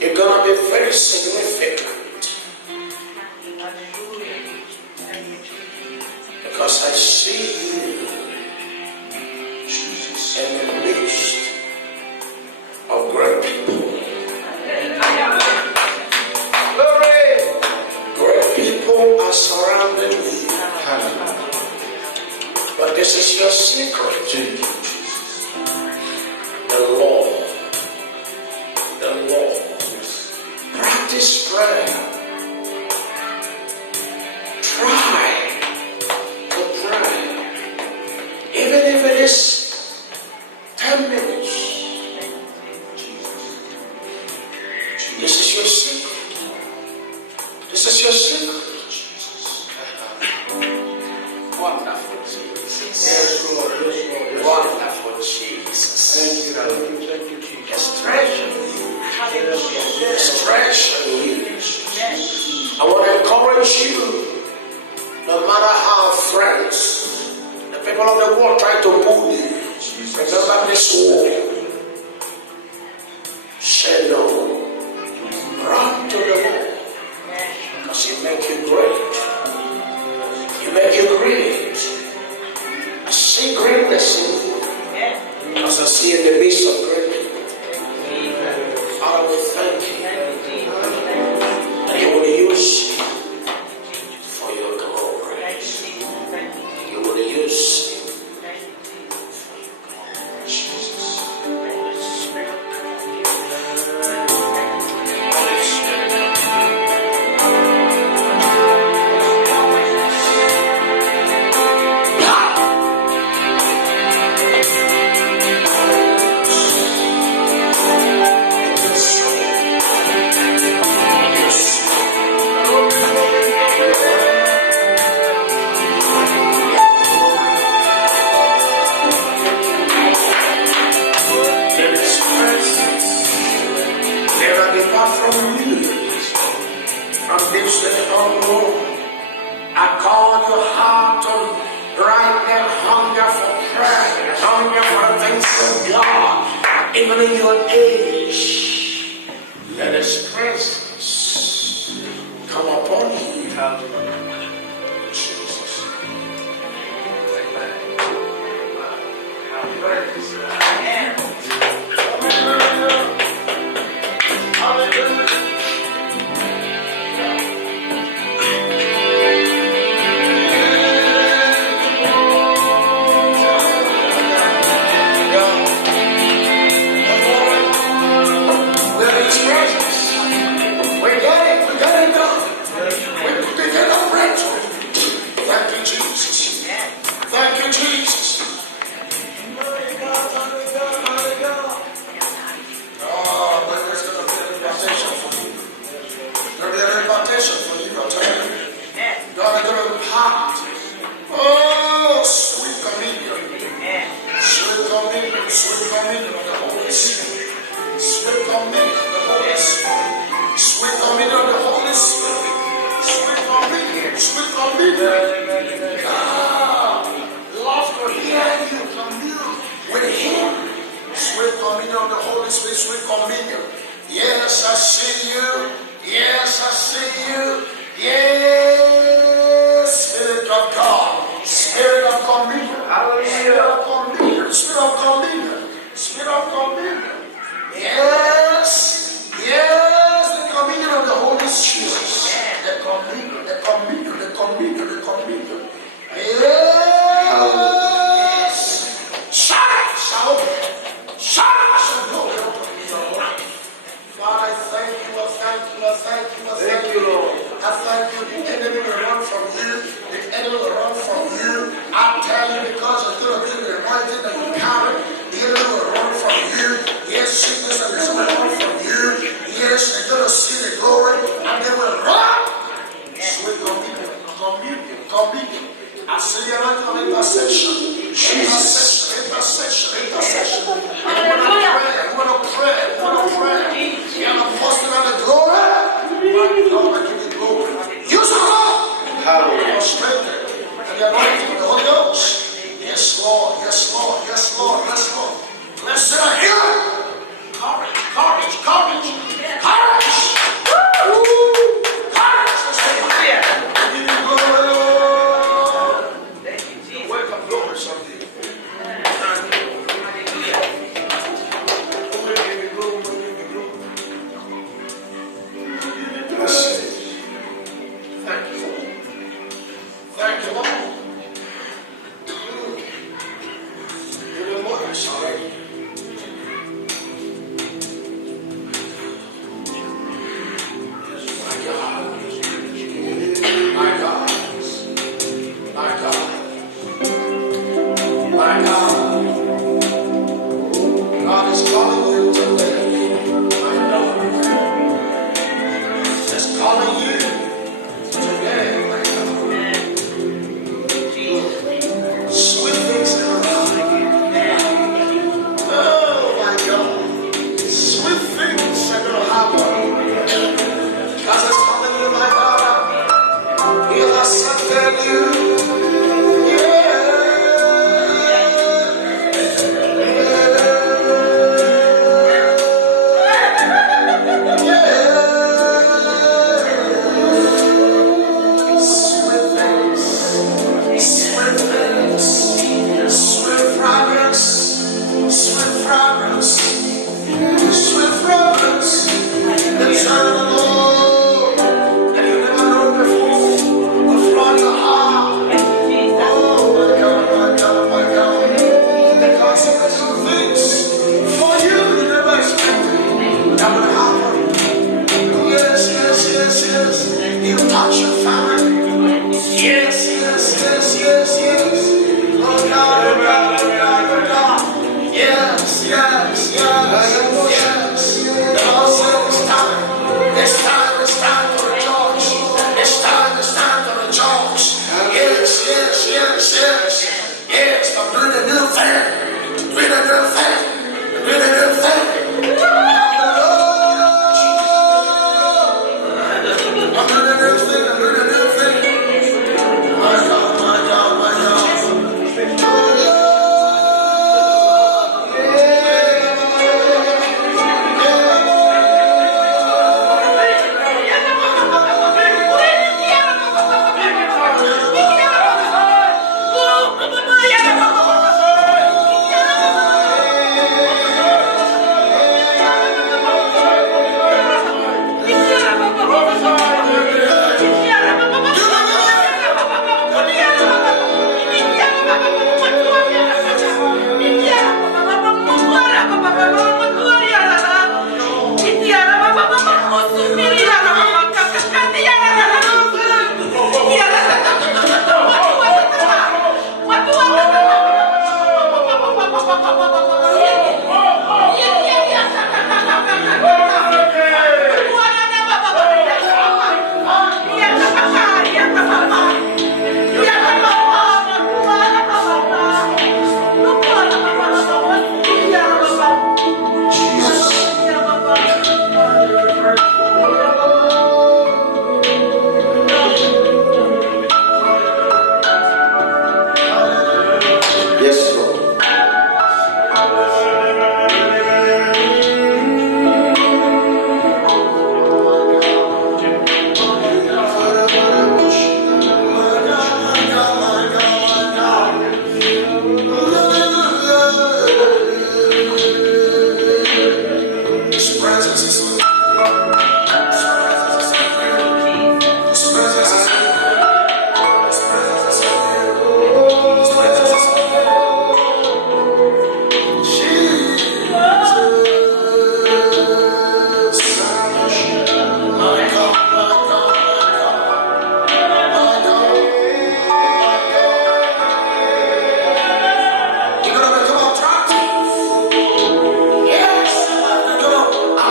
You're going to be very significant. Because I see you in the midst of great people. Great people are surrounding you. But this is your secret. The Lord. The Lord. Practice prayer. Try to pray. Even if it is 10 minutes. This is your secret. This is your secret. Wonderful Jesus. Yes, Lord. Yes, Lord. Yes, Wonderful Jesus. Thank you, Jesus. Yes, treasure you. Yes, treasure you. I want to encourage you, no matter how friends, the people of the world try to pull you. Remember this war. Say no. Run to the Lord. Because He make you great. He make you great. I see greatness in you. As I see in the midst of great people. Father, we thank you. That you will use you for your glory. You will use you for your glory. Jesus. Even in your age, let His presence come upon you. Jesus. Hallelujah. Yes, I see you. Yes, I see you. Yes, Spirit of God. Spirit of communion. Spirit of communion. Spirit of communion. Spirit of communion. Yes. Yes, the communion of the Holy Spirit. The communion. The communion. The communion. The communion. Yes. Shout. Shout. Shout. Shout. God, I thank you, I thank you, I thank you, I thank you, Lord. I thank you, the enemy will run from you, the enemy will run from you. I tell you, because it's going to be the anointing that you carry, the enemy will run from you. Yes, sickness and disease will run from you. Yes, they're going to see the glory, and they will run. Sweet communion, communion, communion. I see the anointing of intercession. Intercession, intercession, intercession. You want to pray, you want to pray. You are posting on the glory. Lord, I give you glory. Use the Lord. Hallelujah. Strengthen. And the anointing of the Holy Ghost. Yes, Lord. Yes, Lord. Yes, Lord. Yes, Lord. Let's say, here. Courage.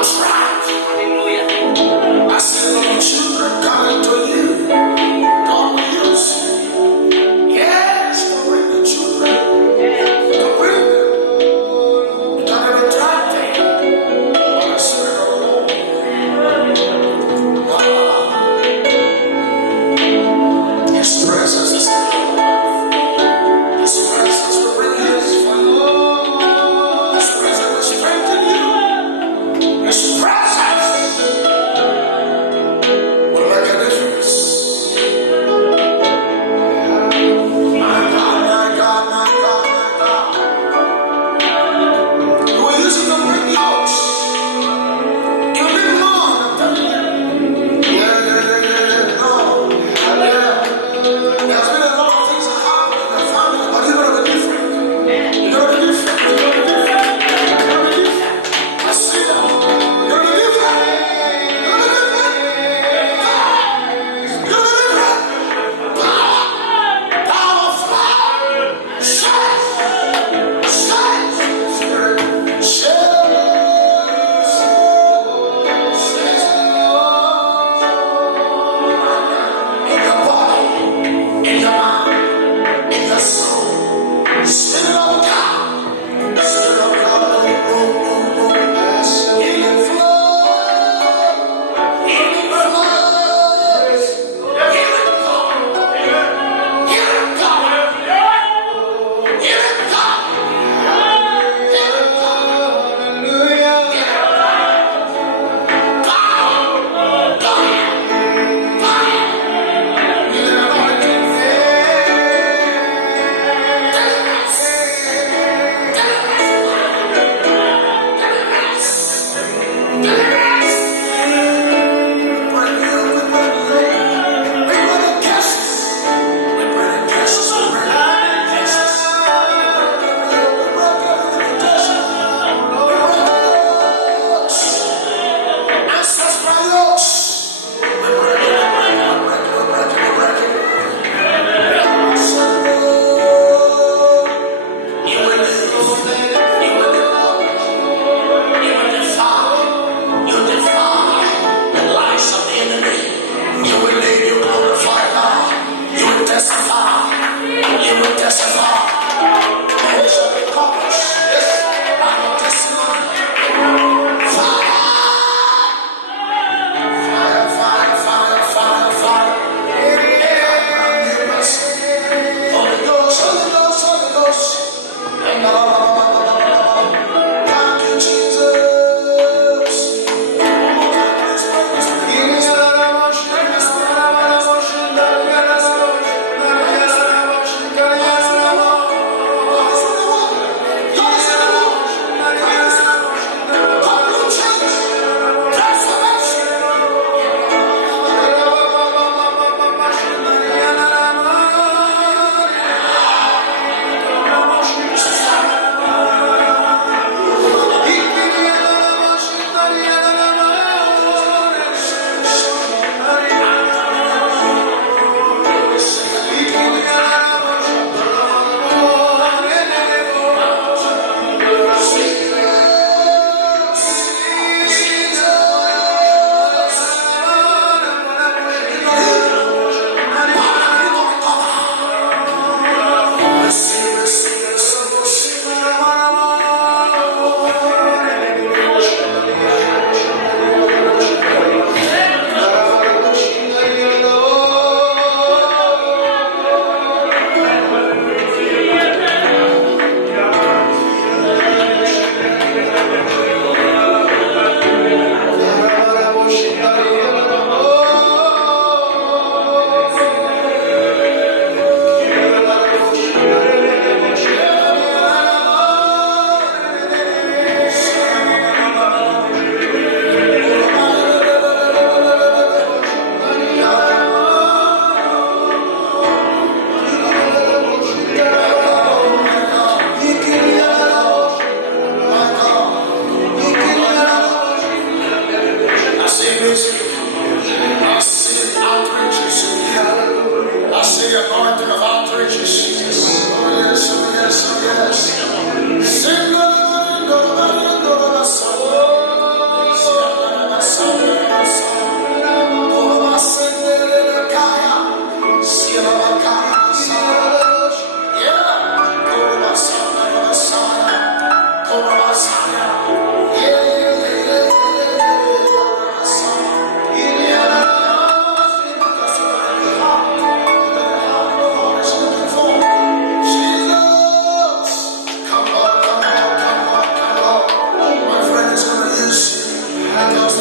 I'm tried.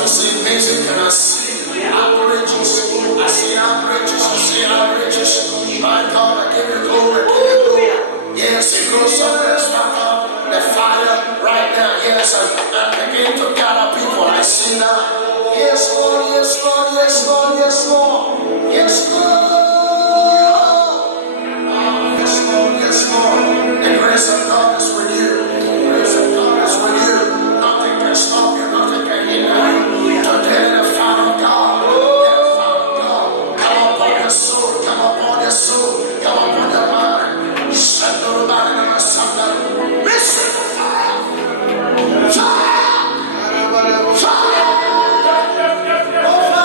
see music and I see outrageous. I see outrageous. I see outrageous. My God, I give you glory. Yes, you go somewhere, start up the fire right now. Yes, and begin to gather people. I see now. Yes, Lord, yes, Lord, yes, Lord, yes, Lord. Yes, Lord. Yes, Lord, yes, Lord. The grace of God is with you. The grace of God is with you. Nothing can stop you, nothing can hinder you. Today, the fire of God, come upon your soul, come upon your soul, come upon your mind. Shut the mind and the sun. Receive the fire. Fire! Fire! Oh,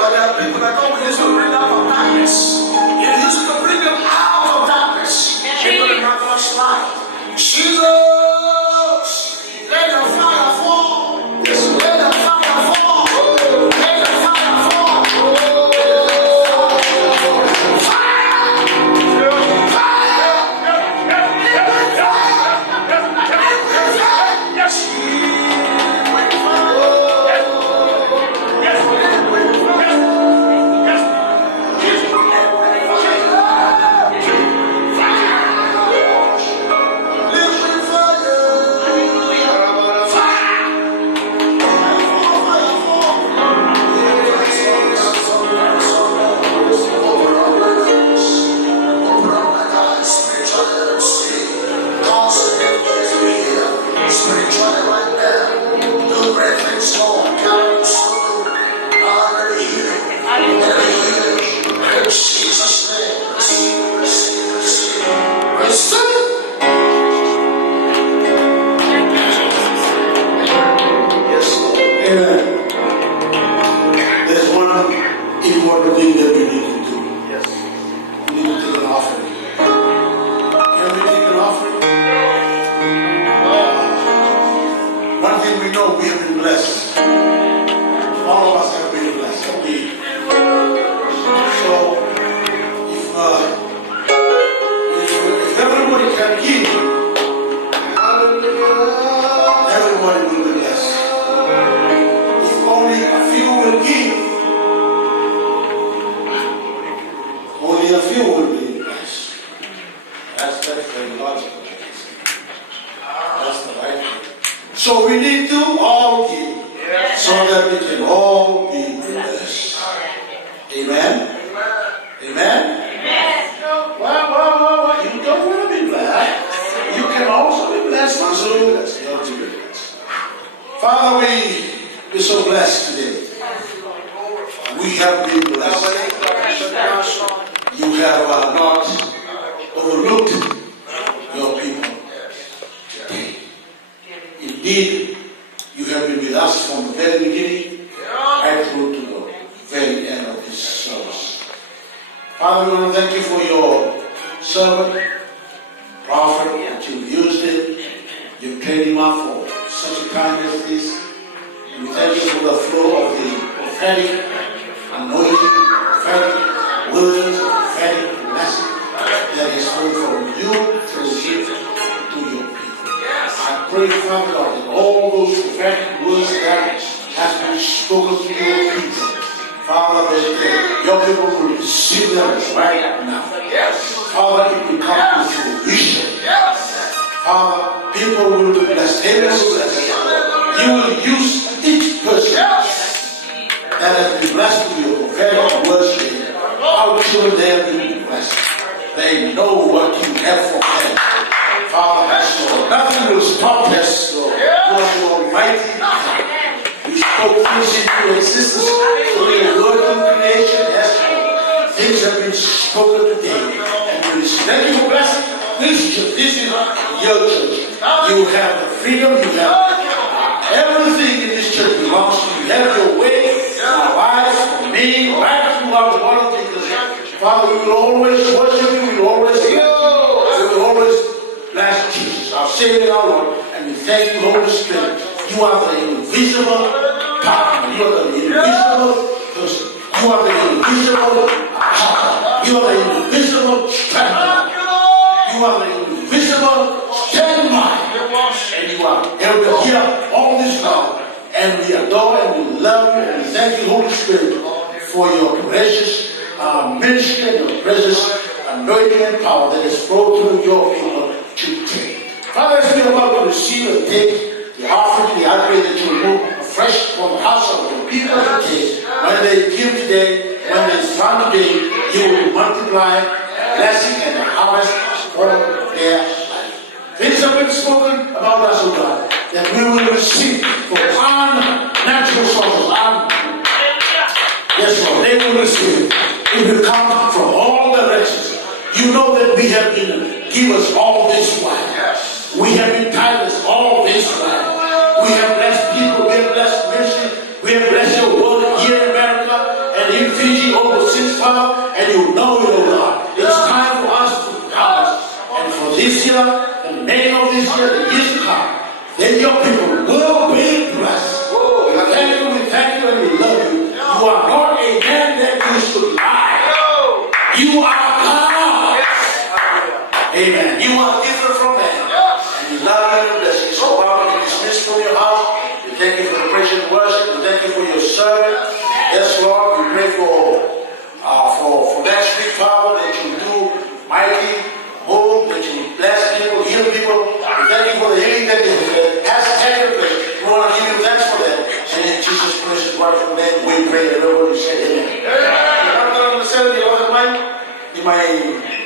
fire of people that God will use to bring out from darkness. You use it to bring everybody can give, everybody will be blessed. If only a few will give, only a few will be blessed. That's very logical. That's the right thing. So we need to all give, so that we can all be blessed. Amen? Amen? Well, you don't want to be blessed. You can also be blessed. Also be blessed. You have to be blessed. Father, we're so blessed today. We have been blessed. You have not overlooked your people today. Indeed, you have been with us from the very beginning right through to the very end of this service. Father, we want to thank you for your servant, prophet, that you've used him. You've trained him up for such a time as this. And we thank you for the flow of the prophetic anointing, prophetic words, prophetic message that is flowing from you through him to your people. I pray, Father God, that all those prophetic words that has been spoken to your people, Father, that your people will receive them right now. Father, it will come to fruition. Father, people will be blessed. They will be blessed. You will use each person that has been blessed with your prophetic words. Our children, they have been blessed. They know what you have for them. Father, so nothing will stop us. You are the Almighty God. We spoke things into existence. So we are working creation. Yes, things have been spoken today. And we thank you for blessing this church. This is your church. You have the freedom. You have everything in this church belongs to you. You have your way, our lives, for me, right throughout the world. Father, we will always worship you. We will always bless you. We will always bless Jesus, our Savior, our Lord. And we thank you, Holy Spirit. You are the invisible power. You are the invisible person. You are the invisible power. You are the invisible strength. You are the invisible standby. And you are able to hear all this now. And we adore and we love you. And we thank you, Holy Spirit, for your precious ministry and your precious anointing and power that is flowed through your people today. Father, as we are about to receive and take the offering, I pray that you will move afresh from the house of your people today. When they give today, when they fund today, you will multiply blessing and the harvest for their life. Things have been spoken about us, O God, that we will receive from unnatural sources. Yes, Lord, they will receive. It will come from all directions. You know that we have been givers all this while. We have been tithers all this while. We have blessed people. We have blessed ministry. We have blessed your word here in America and in Fiji overseas, Father. And you know it, O God. It's time for us to harvest. And for this year, and many of this year, the years to come, then your people will be blessed. We thank you, and we love you. You are not a man that you should lie. You are God. Amen. You are different from man. And we love you and bless you. So while we dismiss from your house, we thank you for the praise and worship. We thank you for your servant. Yes, Lord, we pray for that sweet power that you do mighty move, that you bless people, heal people. We thank you for the healing that has taken place. We want to give you thanks for that. And in Jesus' precious wonderful name, we pray that everybody say amen. You have to understand the other mic? You might